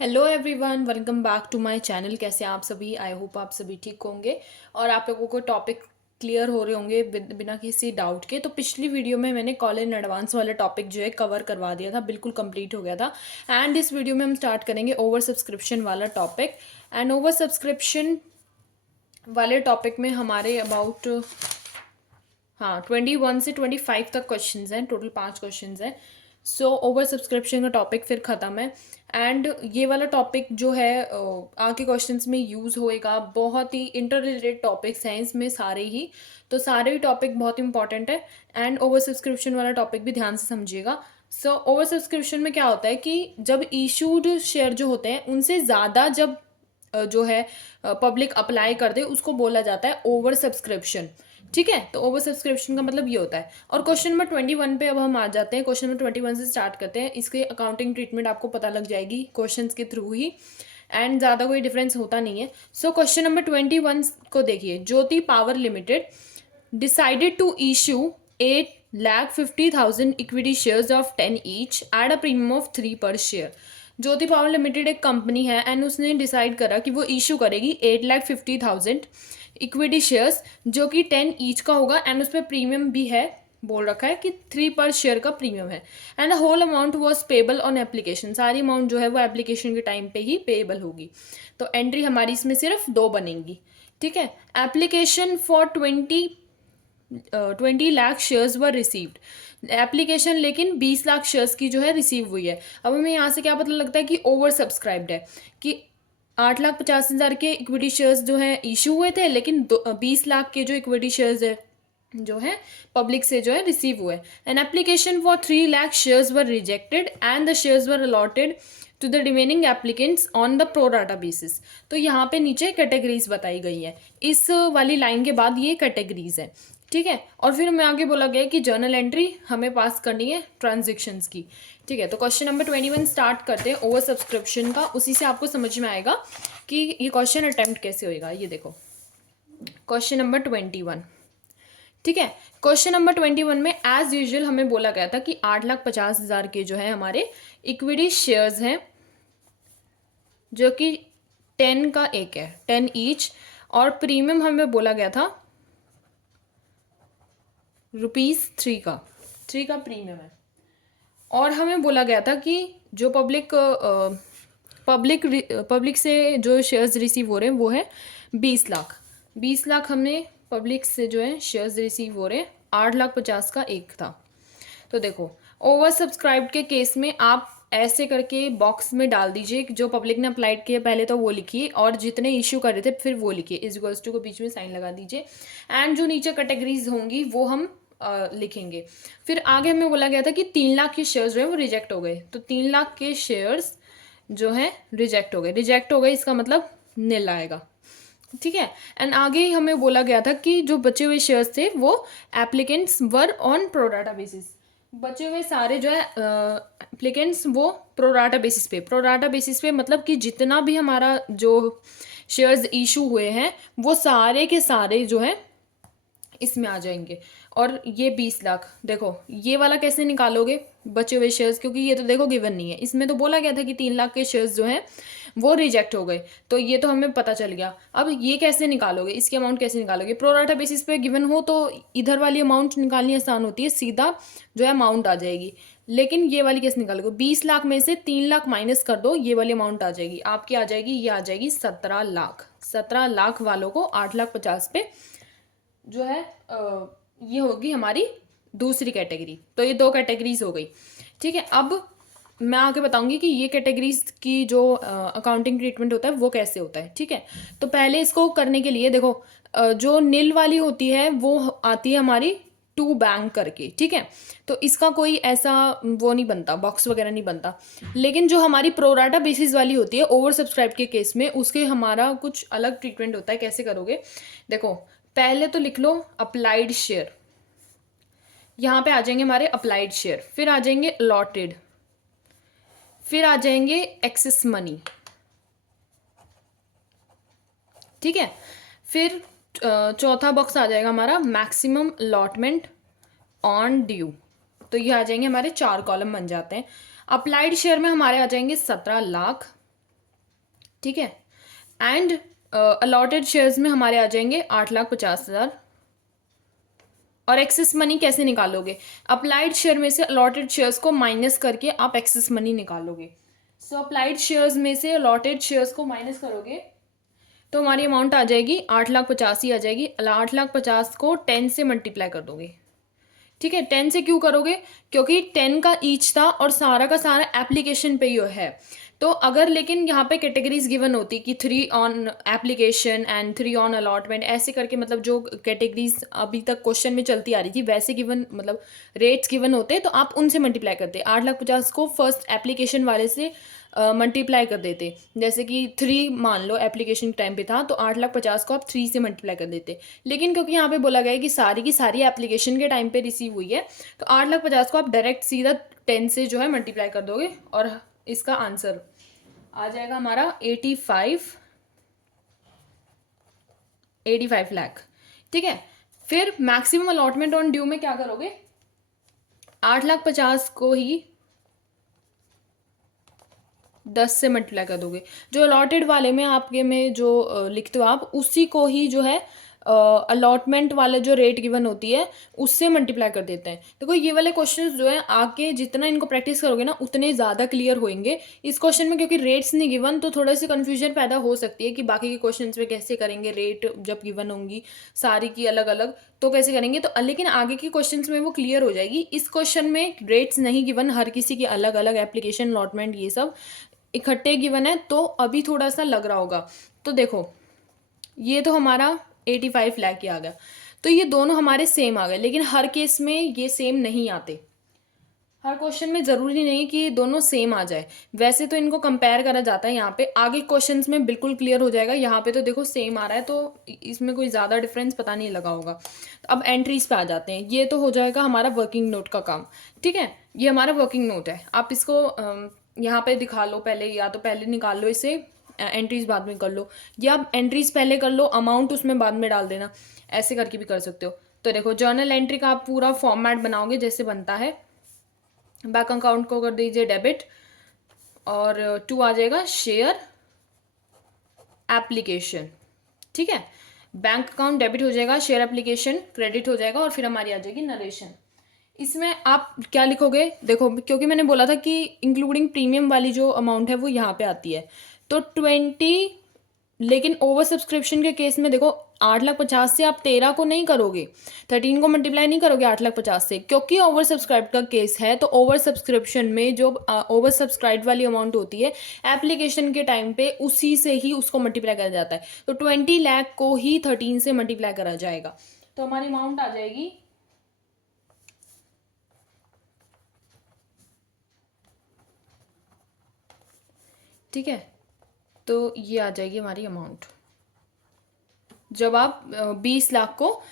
Hello everyone, welcome back to my channel. कैसे हैं आप सभी? आई होप आप सभी ठीक होंगे और आप लोगों को टॉपिक क्लियर हो रहे होंगे बिना किसी डाउट के। तो पिछली वीडियो में मैंने कॉल इन एडवांस वाला टॉपिक जो है कवर करवा दिया था, बिल्कुल कंप्लीट हो गया था। एंड इस वीडियो में हम स्टार्ट करेंगे ओवर सब्सक्रिप्शन वाला टॉपिक। एंड ओवर सब्सक्रिप्शन वाले टॉपिक में हमारे अबाउट 21 से 25 तक क्वेश्चंस हैं, टोटल 5 क्वेश्चंस हैं। सो ओवर सब्सक्रिप्शन का टॉपिक फिर ख़त्म है। एंड ये वाला टॉपिक जो है आगे क्वेश्चंस में यूज़ होएगा। बहुत ही इंटर रिलेटेड टॉपिक्स हैं इसमें सारे ही, तो सारे ही टॉपिक बहुत इंपॉर्टेंट है। एंड ओवर सब्सक्रिप्शन वाला टॉपिक भी ध्यान से समझिएगा। सो ओवर सब्सक्रिप्शन में क्या होता है कि जब इशूड शेयर जो होते हैं उनसे ज़्यादा जब जो है पब्लिक अप्लाई कर दे उसको बोला जाता है ओवर सब्सक्रिप्शन। ठीक है, तो ओवर सब्सक्रिप्शन का मतलब ये होता है। और क्वेश्चन नंबर 21 पे अब हम आ जाते हैं। क्वेश्चन नंबर 21 से स्टार्ट करते हैं। इसके अकाउंटिंग ट्रीटमेंट आपको पता लग जाएगी क्वेश्चंस के थ्रू ही, एंड ज़्यादा कोई डिफरेंस होता नहीं है। सो क्वेश्चन नंबर 21 को देखिए। Jyoti power limited decided to issue 8,50,000 equity shares of 10 each at a premium of 3 per share. Jyoti power limited एक कंपनी है एंड उसने डिसाइड करा कि वो इशू करेगी 8,50,000 इक्विटी शेयर्स जो कि 10 ईच का होगा। एंड उस पर प्रीमियम भी है, बोल रखा है कि 3 पर शेयर का प्रीमियम है। And the whole amount was payable on application. सारी अमाउंट जो है वो एप्लीकेशन के टाइम पे ही पेबल होगी। तो एंट्री हमारी इसमें सिर्फ 2 बनेंगी। ठीक है, application for 20 lakh shares were received. Application लेकिन 20 लाख शेयर्स की जो है रिसीव हुई है। अब हमें यहाँ से क्या पता लगता है कि ओवर सब्सक्राइब्ड है, कि 8,50,000 के इक्विटी शेयर्स जो हैं इशू हुए थे, लेकिन 20 लाख के जो इक्विटी शेयर्स है जो है पब्लिक से जो है रिसीव हुए। An application for 3 lakh shares were rejected and the shares were allotted to the remaining applicants on the pro rata basis. तो यहाँ पे नीचे कैटेगरीज बताई गई है। इस वाली लाइन के बाद ये कैटेगरीज है। ठीक है, और फिर हमें आगे बोला गया कि जर्नल एंट्री हमें पास करनी है ट्रांजेक्शन्स की। ठीक है, तो क्वेश्चन नंबर 21 स्टार्ट करते हैं ओवर सब्सक्रिप्शन का। उसी से आपको समझ में आएगा कि ये क्वेश्चन अटेम्प्ट कैसे होएगा। ये देखो क्वेश्चन नंबर 21। ठीक है, क्वेश्चन नंबर 21 में एज यूजुअल हमें बोला गया था कि 8,50,000 के जो है हमारे इक्विटी शेयर्स हैं जो कि 10 का एक है, 10 ईच, और प्रीमियम हमें बोला गया था ₹3 का, 3 का प्रीमियम है। और हमें बोला गया था कि जो पब्लिक से जो शेयर्स रिसीव हो रहे हैं वो है 20 लाख। 20 लाख हमें पब्लिक से जो है शेयर्स रिसीव हो रहे हैं, 8,50,000 का एक था। तो देखो ओवर सब्सक्राइब्ड के केस में आप ऐसे करके बॉक्स में डाल दीजिए जो पब्लिक ने अप्लाइड किया पहले तो वो लिखिए, और जितने इश्यू कर रहे थे फिर वो लिखिए, इक्वल्स टू को बीच में साइन लगा दीजिए। एंड जो नीचे कैटेगरीज होंगी वो हम लिखेंगे। फिर आगे हमें बोला गया था कि 3 लाख के शेयर्स जो है वो रिजेक्ट हो गए। तो 3 लाख के शेयर्स जो है रिजेक्ट हो गए। रिजेक्ट हो गए इसका मतलब निल आएगा। ठीक है, एंड आगे हमें बोला गया था कि जो बचे हुए शेयर्स थे वो एप्लीकेंट्स वर ऑन प्रोडाटा बेसिस। बचे हुए सारे जो है एप्लीकेंट्स वो प्रोडाटा बेसिस पे, प्रोडाटा बेसिस पे मतलब कि जितना भी हमारा जो शेयर्स इशू हुए हैं वो सारे के सारे जो है इसमें आ जाएंगे। और ये 20 लाख देखो ये वाला कैसे निकालोगे बचे हुए शेयर्स, क्योंकि ये तो देखो गिवन नहीं है। इसमें तो बोला गया था कि 3 लाख के शेयर्स जो हैं वो रिजेक्ट हो गए, तो ये तो हमें पता चल गया। अब ये कैसे निकालोगे, इसकी अमाउंट कैसे निकालोगे? प्रोराटा बेसिस पे गिवन हो तो इधर वाली अमाउंट निकालनी आसान होती है, सीधा जो है अमाउंट आ जाएगी। लेकिन ये वाली कैसे निकालोगे? 20 लाख में से 3 लाख माइनस कर दो, ये वाली अमाउंट आ जाएगी आपकी, आ जाएगी ये आ जाएगी 17 लाख। 17 लाख वालों को 8,50,000 पे जो है ये होगी हमारी दूसरी कैटेगरी। तो ये 2 कैटेगरीज हो गई। ठीक है, अब मैं आगे बताऊंगी कि ये कैटेगरीज की जो अकाउंटिंग ट्रीटमेंट होता है वो कैसे होता है। ठीक है, तो पहले इसको करने के लिए देखो जो निल वाली होती है वो आती है हमारी टू बैंक करके। ठीक है, तो इसका कोई ऐसा वो नहीं बनता, बॉक्स वगैरह नहीं बनता। लेकिन जो हमारी प्रोराटा बेसिस वाली होती है ओवर सब्सक्राइब के केस में, उसके हमारा कुछ अलग ट्रीटमेंट होता है। कैसे करोगे देखो, पहले तो लिख लो अप्लाइड शेयर, यहाँ पे आ जाएंगे हमारे अप्लाइड शेयर, फिर आ जाएंगे अलॉटेड, फिर आ जाएंगे एक्सेस मनी। ठीक है, फिर चौथा बॉक्स आ जाएगा हमारा मैक्सिमम अलॉटमेंट ऑन ड्यू। तो ये आ जाएंगे हमारे 4 कॉलम बन जाते हैं। अप्लाइड शेयर में हमारे आ जाएंगे 17 लाख। ठीक है। एंड अलॉटेड शेयर्स में हमारे आ जाएंगे 8,50,000। और एक्सेस मनी कैसे निकालोगे? अप्लाइड शेयर में से अलॉटेड शेयर्स को माइनस करके आप एक्सेस मनी निकालोगे। सो अप्लाइड शेयर्स में से अलॉटेड शेयर्स को माइनस करोगे तो हमारी अमाउंट आ जाएगी 8,50,000 ही आ जाएगी। 8,50,000 को 10 से मल्टीप्लाई कर दोगे। ठीक है, 10 से क्यों करोगे? क्योंकि 10 का ईच था और सारा का सारा एप्लीकेशन पे ही है। तो अगर लेकिन यहाँ पे कैटेगरीज गिवन होती कि 3 on application and 3 on allotment, ऐसे करके मतलब जो कैटेगरीज अभी तक क्वेश्चन में चलती आ रही थी वैसे गिवन मतलब रेट्स गिवन होते तो आप उनसे मल्टीप्लाई करते। 8,50,000 को फर्स्ट एप्लीकेशन वाले से मल्टीप्लाई कर देते। जैसे कि 3 मान लो एप्लीकेशन टाइम पे था तो 8,50,000 को आप 3 से मल्टीप्लाई कर देते। लेकिन क्योंकि यहाँ पे बोला गया है कि सारी की सारी एप्लीकेशन के टाइम पे रिसीव हुई है तो 8,50,000 को आप डायरेक्ट सीधा 10 से जो है मल्टीप्लाई कर दोगे और इसका आंसर आ जाएगा हमारा 85 लाख। ठीक है, फिर मैक्सिमम अलॉटमेंट ऑन ड्यू में क्या करोगे? 8,50,000 को ही 10 से मल्टीप्लाई कर दोगे। जो अलॉटेड वाले में आपके में जो लिखते हो आप उसी को ही जो है अलॉटमेंट वाले जो रेट गिवन होती है उससे मल्टीप्लाई कर देते हैं। देखो ये वाले क्वेश्चंस जो है आगे जितना इनको प्रैक्टिस करोगे ना उतने ज़्यादा क्लियर होंगे। इस क्वेश्चन में क्योंकि रेट्स नहीं गिवन तो थोड़ा सी कन्फ्यूजन पैदा हो सकती है कि बाकी के क्वेश्चंस में कैसे करेंगे, रेट जब गिवन होंगी सारी की अलग अलग तो कैसे करेंगे। तो लेकिन आगे के क्वेश्चंस में वो क्लियर हो जाएगी। इस क्वेश्चन में रेट्स नहीं गिवन, हर किसी की अलग अलग एप्लीकेशन अलॉटमेंट ये सब इकट्ठे गिवन है तो अभी थोड़ा सा लग रहा होगा। तो देखो ये तो हमारा 85 लाख ही आ गया। तो ये दोनों हमारे सेम आ गए, लेकिन हर केस में ये सेम नहीं आते। हर क्वेश्चन में ज़रूरी नहीं कि ये दोनों सेम आ जाए। वैसे तो इनको कंपेयर करा जाता है यहाँ पे, आगे क्वेश्चंस में बिल्कुल क्लियर हो जाएगा। यहाँ पे तो देखो सेम आ रहा है तो इसमें कोई ज़्यादा डिफरेंस पता नहीं लगा होगा। तो अब एंट्रीज पे आ जाते हैं। ये तो हो जाएगा हमारा वर्किंग नोट का काम। ठीक है, ये हमारा वर्किंग नोट है। आप इसको यहाँ पे दिखा लो पहले, या तो पहले निकाल लो इसे, एंट्रीज बाद में कर लो, या एंट्रीज पहले कर लो अमाउंट उसमें बाद में डाल देना, ऐसे करके भी कर सकते हो। तो देखो जर्नल एंट्री का आप पूरा फॉर्मेट बनाओगे जैसे बनता है। बैंक अकाउंट को कर दीजिए डेबिट और 2 आ जाएगा शेयर एप्लीकेशन। ठीक है, बैंक अकाउंट डेबिट हो जाएगा, शेयर एप्लीकेशन क्रेडिट हो जाएगा और फिर हमारी आ जाएगी नरेशन। इसमें आप क्या लिखोगे? देखो क्योंकि मैंने बोला था कि इंक्लूडिंग प्रीमियम वाली जो अमाउंट है वो यहाँ पे आती है तो 20। लेकिन ओवर सब्सक्रिप्शन के केस में देखो 8,50,000 से आप 13 को नहीं करोगे, 13 को मल्टीप्लाई नहीं करोगे 8,50,000 से, क्योंकि ओवर सब्सक्राइब का केस है। तो ओवर सब्सक्रिप्शन में जो ओवर सब्सक्राइब वाली अमाउंट होती है एप्लीकेशन के टाइम पे उसी से ही उसको मल्टीप्लाई करा जाता है। तो 20 लाख को ही 13 से मल्टीप्लाई करा जाएगा तो हमारी अमाउंट आ जाएगी ठीक है। तो ये आ जाएगी हमारी अमाउंट जब आप 20 लाख को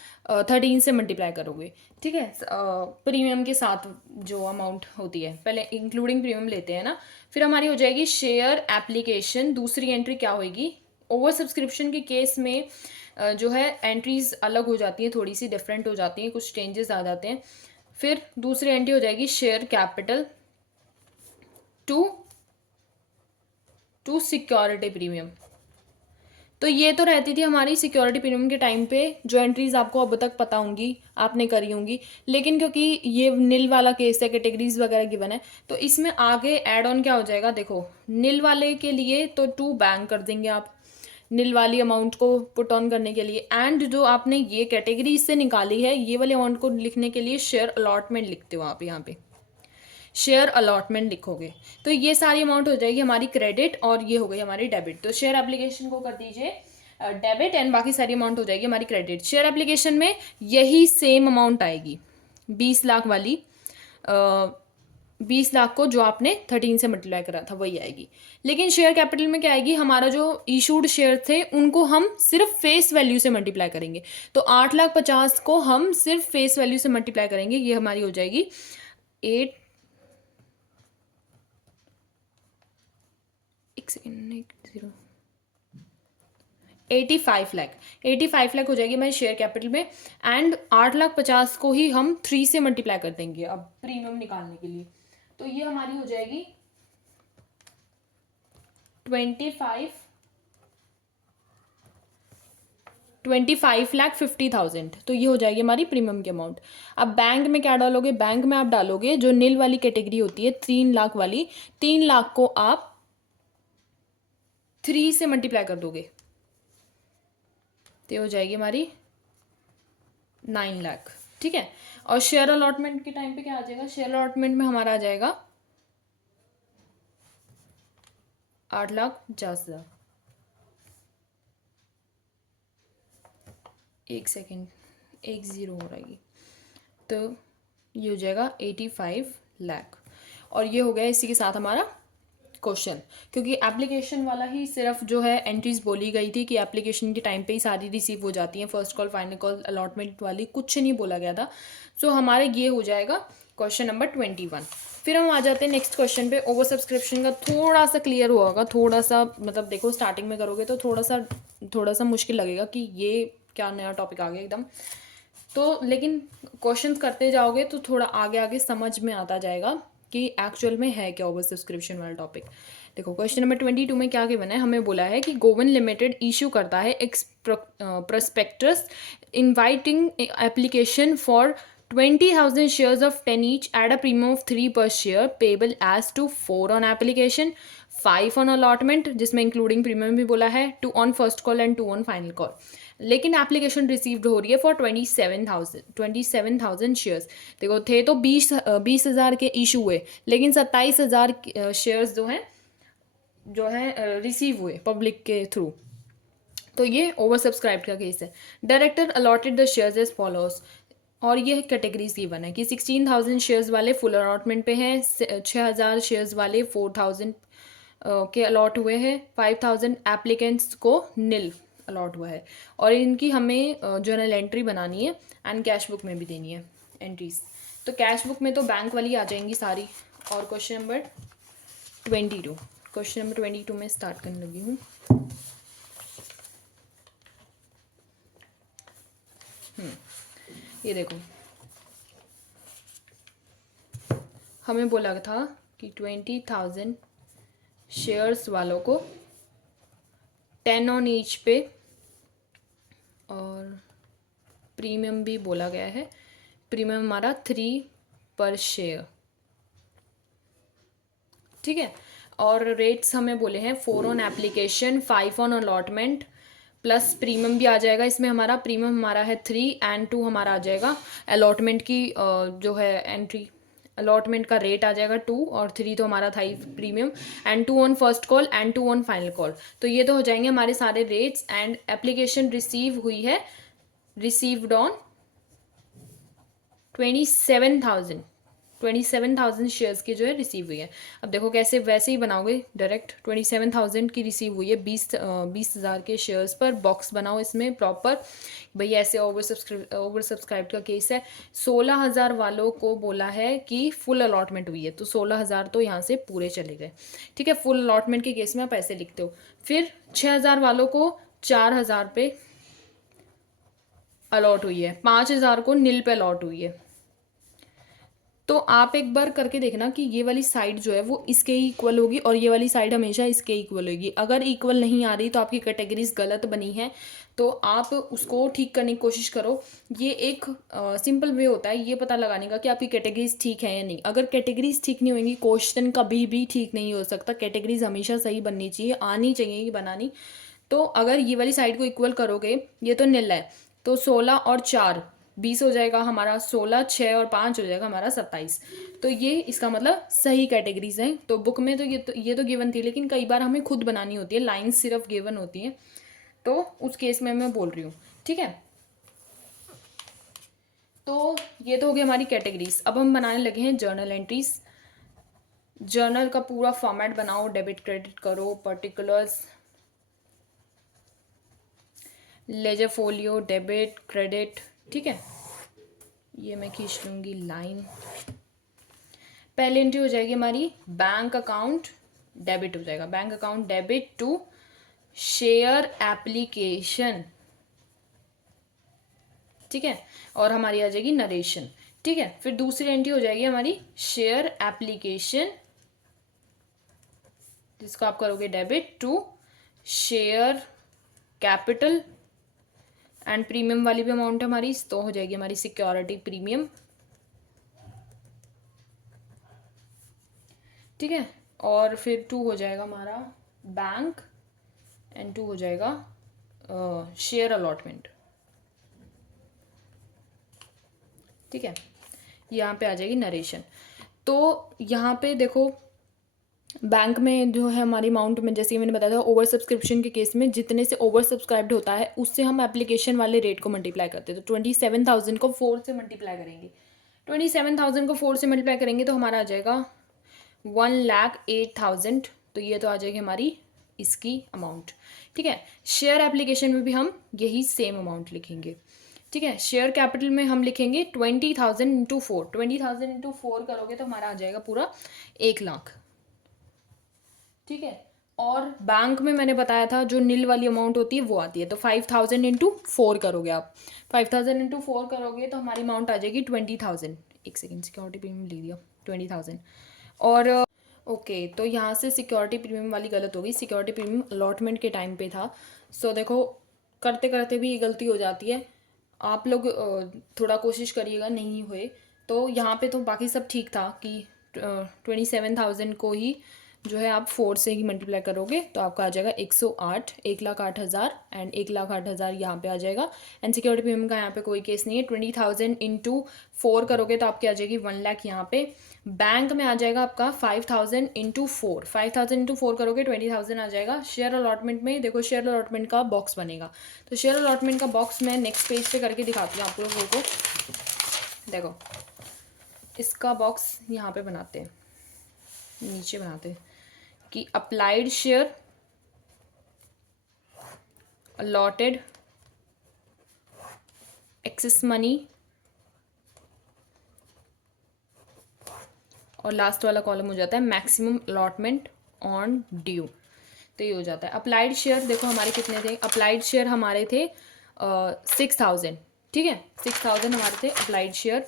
13 से मल्टीप्लाई करोगे। ठीक है, प्रीमियम के साथ जो अमाउंट होती है, पहले इंक्लूडिंग प्रीमियम लेते हैं ना। फिर हमारी हो जाएगी शेयर एप्लीकेशन। दूसरी एंट्री क्या होगी? ओवर सब्सक्रिप्शन के केस में जो है एंट्रीज अलग हो जाती हैं, थोड़ी सी डिफरेंट हो जाती हैं, कुछ चेंजेस आ जाते हैं। फिर दूसरी एंट्री हो जाएगी share capital to security premium. तो ये तो रहती थी हमारी सिक्योरिटी प्रीमियम के टाइम पे जो एंट्रीज आपको अब तक पता होंगी, आपने करी होंगी। लेकिन क्योंकि ये निल वाला केस है, कैटेगरीज वगैरह गिवन है, तो इसमें आगे ऐड ऑन क्या हो जाएगा? देखो निल वाले के लिए तो 2 बैंक कर देंगे आप निल वाली अमाउंट को पुट ऑन करने के लिए। एंड जो आपने ये कैटेगरी से निकाली है ये वाली अमाउंट को लिखने के लिए शेयर अलॉटमेंट लिखते हो आप, यहाँ पे शेयर अलॉटमेंट लिखोगे तो ये सारी अमाउंट हो जाएगी हमारी क्रेडिट और ये हो गई हमारी डेबिट। तो शेयर एप्लीकेशन को कर दीजिए डेबिट एंड बाकी सारी अमाउंट हो जाएगी हमारी क्रेडिट। शेयर एप्लीकेशन में यही सेम अमाउंट आएगी 20 लाख वाली, 20 लाख को जो आपने 13 से मल्टीप्लाई करा था वही आएगी। लेकिन शेयर कैपिटल में क्या आएगी? हमारा जो इशूड शेयर थे उनको हम सिर्फ फेस वैल्यू से मल्टीप्लाई करेंगे। तो 8,50,000 को हम सिर्फ फेस वैल्यू से मल्टीप्लाई करेंगे, ये हमारी हो जाएगी 85 लाख। 85 लाख हो जाएगी हमारी शेयर कैपिटल में। एंड 8,50,000 को ही हम 3 से मल्टीप्लाई कर देंगे अब प्रीमियम निकालने के लिए। तो ये हमारी हो जाएगी 25 25,50,000, तो ये हो जाएगी हमारी प्रीमियम की अमाउंट। अब बैंक में क्या डालोगे, बैंक में आप डालोगे जो नील वाली कैटेगरी होती है 3 लाख वाली, 3 लाख को आप 3 से मल्टीप्लाई कर दोगे तो हो जाएगी हमारी 9 लाख। ठीक है, और शेयर अलॉटमेंट के टाइम पे क्या आ जाएगा, शेयर अलॉटमेंट में हमारा आ जाएगा 8,50,000। एक सेकेंड, 10 हो रहेगी, तो ये हो जाएगा 85 लाख। और ये हो गया इसी के साथ हमारा क्वेश्चन, क्योंकि एप्लीकेशन वाला ही सिर्फ जो है एंट्रीज बोली गई थी कि एप्लीकेशन के टाइम पे ही सारी रिसीव हो जाती हैं, first call final call allotment वाली कुछ नहीं बोला गया था। सो हमारे ये हो जाएगा क्वेश्चन नंबर 21। फिर हम आ जाते हैं नेक्स्ट क्वेश्चन पे। ओवर सब्सक्रिप्शन का थोड़ा सा क्लियर होगा, थोड़ा सा मतलब देखो स्टार्टिंग में करोगे तो थोड़ा सा मुश्किल लगेगा कि ये क्या नया टॉपिक आ गया एकदम, तो लेकिन क्वेश्चंस करते जाओगे तो थोड़ा आगे आगे समझ में आता जाएगा कि एक्चुअल में है क्या ओवर सब्सक्रिप्शन वाला टॉपिक। देखो क्वेश्चन नंबर 22 में क्या गिवन है, हमें बोला है कि गोवन लिमिटेड इशू करता है एक prospectus inviting application for 20,000 shares of 10 each at a premium of 3 per share payable as to 4 on application, 5 on allotment जिसमें इंक्लूडिंग प्रीमियम भी बोला है, 2 on first call and 2 on final call। लेकिन application received हो रही है for 27,000 shares. देखो थे तो 20,000 के इशू हुए, लेकिन 27,000 शेयर्स जो है रिसीव हुए पब्लिक के थ्रू, तो ये ओवर सब्सक्राइब का केस है। Director allotted the shares as follows, और ये कैटेगरीज गिवन है कि 16,000 शेयर्स वाले फुल अलॉटमेंट पे हैं, 6,000 शेयर्स वाले 4,000 के अलॉट हुए हैं, 5,000 एप्लीकेंट्स को निल अलॉट हुआ है, और इनकी हमें जर्नल एंट्री बनानी है एंड कैश बुक में भी देनी है एंट्रीज। तो कैश बुक में तो बैंक वाली आ जाएंगी सारी। और क्वेश्चन नंबर 22 में स्टार्ट करने लगी हूँ। ये देखो हमें बोला था कि 20,000 शेयर्स वालों को 10 ऑन ईच पे, और प्रीमियम भी बोला गया है, प्रीमियम हमारा 3 पर शेयर। ठीक है, और रेट्स हमें बोले हैं 4 on application, 5 on allotment, plus premium भी आ जाएगा इसमें हमारा, प्रीमियम हमारा है 3 एंड 2 हमारा आ जाएगा अलॉटमेंट की जो है एंट्री, अलॉटमेंट का रेट आ जाएगा 2, और 3 तो हमारा था ही premium, and 2 on first call and 2 on final call. तो ये तो हो जाएंगे हमारे सारे रेट्स। एंड एप्लीकेशन रिसीव हुई है, रिसीव्ड ऑन 27,000 शेयर्स की जो है रिसीव हुई है। अब देखो कैसे, वैसे ही बनाओगे डायरेक्ट, 27,000 की रिसीव हुई है 20,000 के शेयर्स पर, बॉक्स बनाओ इसमें प्रॉपर, भाई ऐसे ओवर सब्सक्राइब का केस है। 16,000 वालों को बोला है कि फुल अलॉटमेंट हुई है, तो 16,000 तो यहाँ से पूरे चले गए। ठीक है, फुल अलॉटमेंट के केस में आप ऐसे लिखते हो। फिर 6,000 वालों को 4,000 पे अलॉट हुई है, 5,000 को नील पे अलॉट हुई है। तो आप एक बार करके देखना कि ये वाली साइड जो है वो इसके इक्वल होगी, और ये वाली साइड हमेशा इसके इक्वल होगी। अगर इक्वल नहीं आ रही तो आपकी कैटेगरीज गलत बनी है, तो आप उसको ठीक करने की कोशिश करो। ये एक सिंपल वे होता है ये पता लगाने का कि आपकी कैटेगरीज ठीक है या नहीं। अगर कैटेगरीज ठीक नहीं होंगी, क्वेश्चन कभी भी ठीक नहीं हो सकता। कैटेगरीज हमेशा सही बननी चाहिए, आनी चाहिए बनानी। तो अगर ये वाली साइड को इक्वल करोगे, ये तो निल है, तो 16 और 4 20 हो जाएगा हमारा, 16 6 और 5 हो जाएगा हमारा 27। तो ये इसका मतलब सही कैटेगरीज हैं। तो बुक में तो ये तो गिवन थी, लेकिन कई बार हमें खुद बनानी होती है, लाइंस सिर्फ गिवन होती हैं, तो उस केस में मैं बोल रही हूँ। ठीक है, तो ये तो हो गई हमारी कैटेगरीज। अब हम बनाने लगे हैं जर्नल एंट्रीज। जर्नल का पूरा फॉर्मेट बनाओ, डेबिट क्रेडिट करो, particulars, ledger folio, debit credit. ठीक है, ये मैं खींच लूँगी लाइन। पहले एंट्री हो जाएगी हमारी बैंक अकाउंट डेबिट हो जाएगा, bank account debit to share application. ठीक है, और हमारी आ जाएगी नरेशन। ठीक है, फिर दूसरी एंट्री हो जाएगी हमारी शेयर एप्लीकेशन, जिसको आप करोगे debit to share capital and premium वाली भी अमाउंट है हमारी, तो हो जाएगी हमारी सिक्योरिटी प्रीमियम, ठीक है। और फिर 2 हो जाएगा हमारा बैंक, एंड 2 हो जाएगा शेयर अलॉटमेंट, ठीक है। यहाँ पे आ जाएगी नरेशन। तो यहाँ पे देखो बैंक में जो है हमारी अमाउंट में, जैसे कि मैंने बताया था, ओवर सब्सक्रिप्शन के केस में जितने से ओवर सब्सक्राइब्ड होता है उससे हम एप्लीकेशन वाले रेट को मल्टीप्लाई करते हैं। तो 27,000 को 4 से मल्टीप्लाई करेंगे, 27,000 को 4 से मल्टीप्लाई करेंगे तो हमारा आ जाएगा 1,08,000। तो ये तो आ जाएगी हमारी इसकी अमाउंट, ठीक है। शेयर एप्लीकेशन में भी हम यही सेम अमाउंट लिखेंगे, ठीक है। शेयर कैपिटल में हम लिखेंगे 20,000 इंटू 4, 20,000 इंटू 4 करोगे तो हमारा आ जाएगा पूरा 1,00,000, ठीक है। और बैंक में मैंने बताया था जो नील वाली अमाउंट होती है वो आती है, तो 5,000 इंटू 4 करोगे आप, 5,000 इंटू 4 करोगे तो हमारी अमाउंट आ जाएगी 20,000। एक सेकेंड, सिक्योरिटी प्रीमियम लिख दिया 20,000। और ओके, तो यहाँ से सिक्योरिटी प्रीमियम वाली गलत हो गई, सिक्योरिटी प्रीमियम अलॉटमेंट के टाइम पे था। सो देखो करते करते भी ये गलती हो जाती है, आप लोग थोड़ा कोशिश करिएगा नहीं हुए। तो यहाँ पे तो बाकी सब ठीक था कि 27,000 को ही जो है आप 4 से ही मल्टीप्लाई करोगे तो आपका आ जाएगा 108, 1,08,000 एंड 1,08,000 यहाँ पे आ जाएगा। एंड सिक्योरिटी प्रीमियम का यहाँ पे कोई केस नहीं है। 20,000 इंटू 4 करोगे तो आपकी आ जाएगी 1,00,000 यहाँ पे। बैंक में आ जाएगा आपका 5,000 इंटू 4, 5,000 इंटू 4 करोगे 20,000 आ जाएगा। शेयर अलॉटमेंट में देखो शेयर अलॉटमेंट का बॉक्स बनेगा, तो शेयर अलॉटमेंट का बॉक्स मैं नेक्स्ट पेज पे करके दिखाती हूँ आप लोगों को। देखो इसका बॉक्स यहाँ पे बनाते हैं, नीचे बनाते हैं कि applied share, allotted, excess money और लास्ट वाला कॉलम हो जाता है मैक्सिमम अलॉटमेंट ऑन ड्यू। तो ये हो जाता है अप्लाइड शेयर। देखो हमारे कितने थे अप्लाइड शेयर, हमारे थे 6,000, ठीक है, 6,000 हमारे थे अप्लाइड शेयर,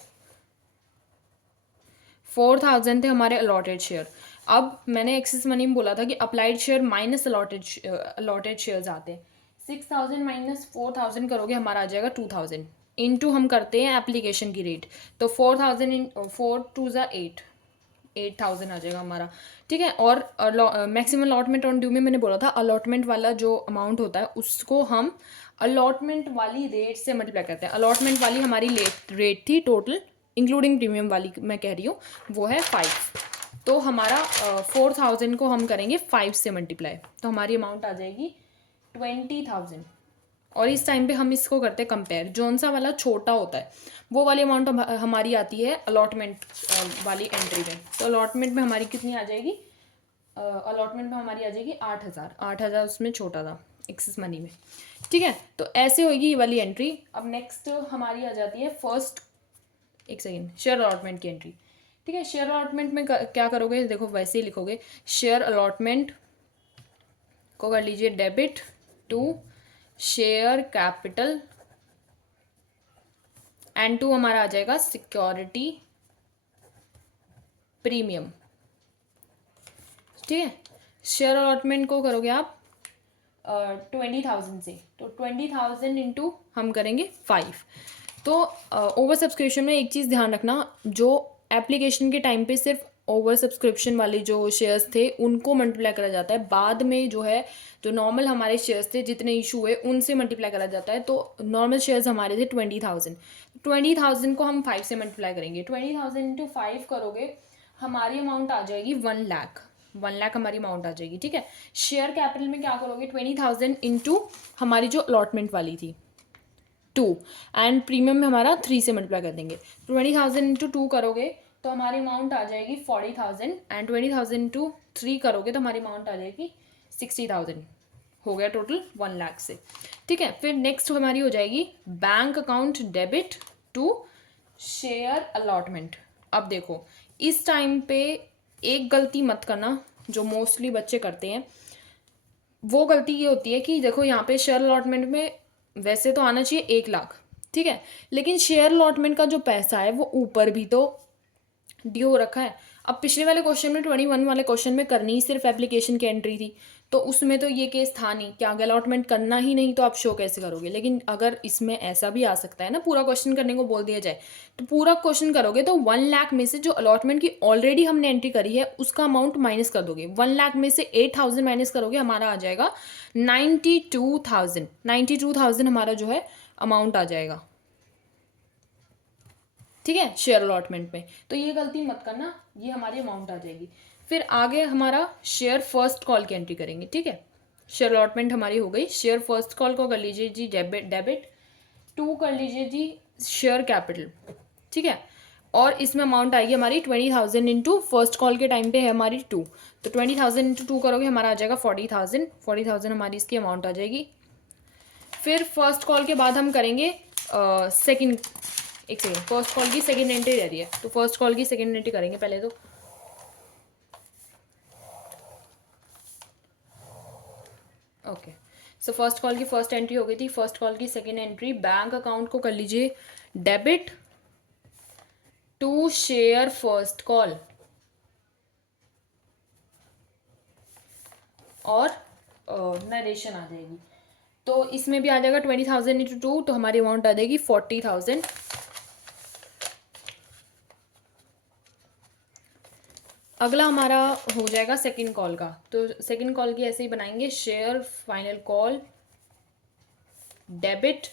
4,000 थे हमारे अलॉटेड शेयर। अब मैंने एक्सेस मनी में बोला था कि applied share minus allotted shares आते हैं। 6,000 माइनस 4,000 करोगे हमारा आ जाएगा 2,000, इनटू हम करते हैं एप्लीकेशन की रेट, तो 4,000 इन 4 2 ज़ा 8,000 आ जाएगा हमारा, ठीक है। और मैक्सिमम अलॉटमेंट ऑन ड्यू में मैंने बोला था अलॉटमेंट वाला जो अमाउंट होता है उसको हम अलॉटमेंट वाली रेट से मल्टीप्लाई करते हैं। अलॉटमेंट वाली हमारी रेट थी टोटल इंक्लूडिंग प्रीमियम वाली मैं कह रही हूँ, वो है 5। तो हमारा 4,000 को हम करेंगे 5 से मल्टीप्लाई, तो हमारी अमाउंट आ जाएगी 20,000। और इस टाइम पे हम इसको करते हैं कंपेयर, जौन सा वाला छोटा होता है वो वाली अमाउंट हमारी आती है अलॉटमेंट वाली एंट्री में। तो अलॉटमेंट में हमारी कितनी आ जाएगी, अलॉटमेंट में हमारी आ जाएगी 8,000, 8,000 उसमें छोटा था एक्सेस मनी में, ठीक है। तो ऐसे होगी ये वाली एंट्री। अब नेक्स्ट हमारी आ जाती है फर्स्ट, एक सेकेंड, शेयर अलॉटमेंट की एंट्री, ठीक है। शेयर अलॉटमेंट में क्या करोगे, देखो वैसे ही लिखोगे, शेयर अलॉटमेंट को कर लीजिए debit to share capital and to हमारा आ जाएगा सिक्योरिटी प्रीमियम, ठीक है। शेयर अलॉटमेंट को करोगे आप 20,000 से, तो 20,000 इंटू हम करेंगे 5। तो ओवर सब्सक्रिप्शन में एक चीज़ ध्यान रखना, जो एप्लीकेशन के टाइम पे सिर्फ ओवर सब्सक्रिप्शन वाले जो शेयर्स थे उनको मल्टीप्लाई करा जाता है, बाद में जो है जो नॉर्मल हमारे शेयर्स थे जितने इशू हुए उनसे मल्टीप्लाई करा जाता है। तो नॉर्मल शेयर्स हमारे थे 20,000, 20,000 को हम 5 से मल्टीप्लाई करेंगे, 20,000 इंटू 5 करोगे हमारी अमाउंट आ जाएगी 1,00,000, 1,00,000 हमारी अमाउंट आ जाएगी, ठीक है। शेयर कैपिटल में क्या करोगे, 20,000 इंटू हमारी जो अलॉटमेंट वाली थी 2 एंड प्रीमियम में हमारा 3 से मल्टीप्लाई कर देंगे। 20,000 इंटू 2 करोगे तो हमारी अमाउंट आ जाएगी 40,000 एंड 20,000 इंटू 3 करोगे तो हमारी अमाउंट आ जाएगी 60,000, हो गया टोटल 1,00,000 से, ठीक है। फिर नेक्स्ट हमारी हो जाएगी bank account debit to share allotment. अब देखो इस टाइम पे एक गलती मत करना जो मोस्टली बच्चे करते हैं, वो गलती ये होती है कि देखो यहाँ पे शेयर अलॉटमेंट में वैसे तो आना चाहिए 1,00,000, ठीक है, लेकिन शेयर अलॉटमेंट का जो पैसा है वो ऊपर भी तो ड्यू हो रखा है। अब पिछले वाले क्वेश्चन में 21 वाले क्वेश्चन में करनी ही सिर्फ एप्लीकेशन की एंट्री थी, तो उसमें तो ये केस था नहीं कि आगे अलॉटमेंट करना ही नहीं तो आप शो कैसे करोगे। लेकिन अगर इसमें ऐसा भी आ सकता है ना, पूरा क्वेश्चन करने को बोल दिया जाए तो पूरा क्वेश्चन करोगे तो 1 लाख में से जो अलॉटमेंट की ऑलरेडी हमने एंट्री करी है उसका अमाउंट माइनस कर दोगे। 1 लाख में से 8,000 माइनस करोगे, हमारा आ जाएगा 92,000। 92,000 हमारा जो है अमाउंट आ जाएगा, ठीक है, शेयर अलॉटमेंट में। तो ये गलती मत करना, ये हमारी अमाउंट आ जाएगी। फिर आगे हमारा शेयर फर्स्ट कॉल की एंट्री करेंगे, ठीक है। शेयर अलॉटमेंट हमारी हो गई। शेयर फर्स्ट कॉल को कर लीजिए जी डेबिट 2 कर लीजिए जी शेयर कैपिटल, ठीक है। और इसमें अमाउंट आएगी हमारी 20,000 इंटू फर्स्ट कॉल के टाइम पे है हमारी 2, तो 20,000 इंटू 2 करोगे हमारा आ जाएगा 40,000। 40,000 हमारी इसकी अमाउंट आ जाएगी। फिर फर्स्ट कॉल के बाद हम करेंगे सेकंड, एक सेकेंड, फर्स्ट कॉल की सेकंड एंट्री रह रही है, तो फर्स्ट कॉल की सेकंड एंट्री करेंगे पहले तो। ओके, सो फर्स्ट कॉल की फर्स्ट एंट्री हो गई थी। फर्स्ट कॉल की सेकंड एंट्री, बैंक अकाउंट को कर लीजिए debit to share first call, और नरेशन आ जाएगी। तो इसमें भी आ जाएगा 20,000 इंटू 2, तो हमारी अमाउंट आ जाएगी 40,000। अगला हमारा हो जाएगा सेकंड कॉल का। तो सेकंड कॉल की ऐसे ही बनाएंगे, share final call debit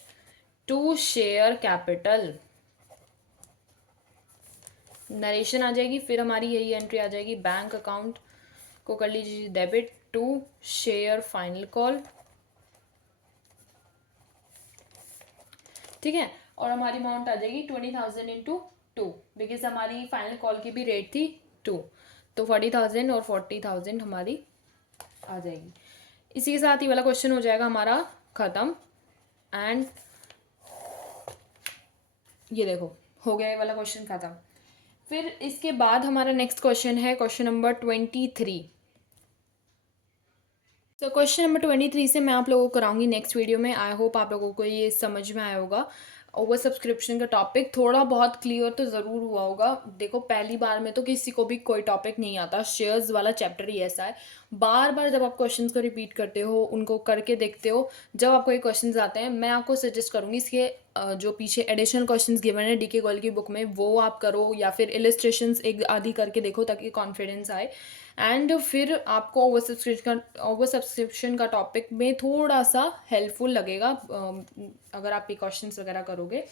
to share capital, narration आ जाएगी। फिर हमारी यही एंट्री आ जाएगी, बैंक अकाउंट को कर लीजिए debit to share final call, ठीक है। और हमारी अमाउंट आ जाएगी 20,000 इंटू 2, बिकॉज हमारी फाइनल कॉल की भी रेट थी 2, तो 40,000 और 40,000 हमारी आ जाएगी। इसी के साथ ही वाला क्वेश्चन हो जाएगा हमारा ख़त्म। एंड ये देखो हो गया ये वाला क्वेश्चन ख़त्म। फिर इसके बाद हमारा नेक्स्ट क्वेश्चन है क्वेश्चन नंबर 23। तो क्वेश्चन नंबर 23 से मैं आप लोगों को कराऊंगी नेक्स्ट वीडियो में। आई होप आप लोगों को ये समझ में आया होगा। ओवर सब्सक्रिप्शन का टॉपिक थोड़ा बहुत क्लियर तो ज़रूर हुआ होगा। देखो पहली बार में तो किसी को भी कोई टॉपिक नहीं आता, शेयर्स वाला चैप्टर ही ऐसा है। बार बार जब आप क्वेश्चंस को रिपीट करते हो, उनको करके देखते हो, जब आपको ये क्वेश्चंस आते हैं, मैं आपको सजेस्ट करूँगी इसके जो पीछे एडिशनल क्वेश्चंस गिवन है डीके गोयल की बुक में वो आप करो, या फिर इलस्ट्रेशंस एक आधी करके देखो ताकि कॉन्फिडेंस आए। एंड फिर आपको ओवर सब्सक्रिप्शन का टॉपिक में थोड़ा सा हेल्पफुल लगेगा अगर आप ये क्वेश्चंस वगैरह करोगे।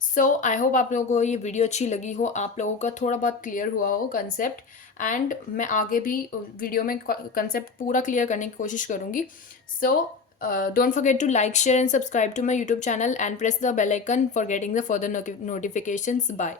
सो आई होप आप लोगों को ये वीडियो अच्छी लगी हो, आप लोगों का थोड़ा बहुत क्लियर हुआ हो कंसेप्ट। एंड मैं आगे भी वीडियो में कंसेप्ट पूरा क्लियर करने की कोशिश करूँगी। सो don't forget to like, share and subscribe to my YouTube channel and press the bell icon for getting the further notifications. Bye.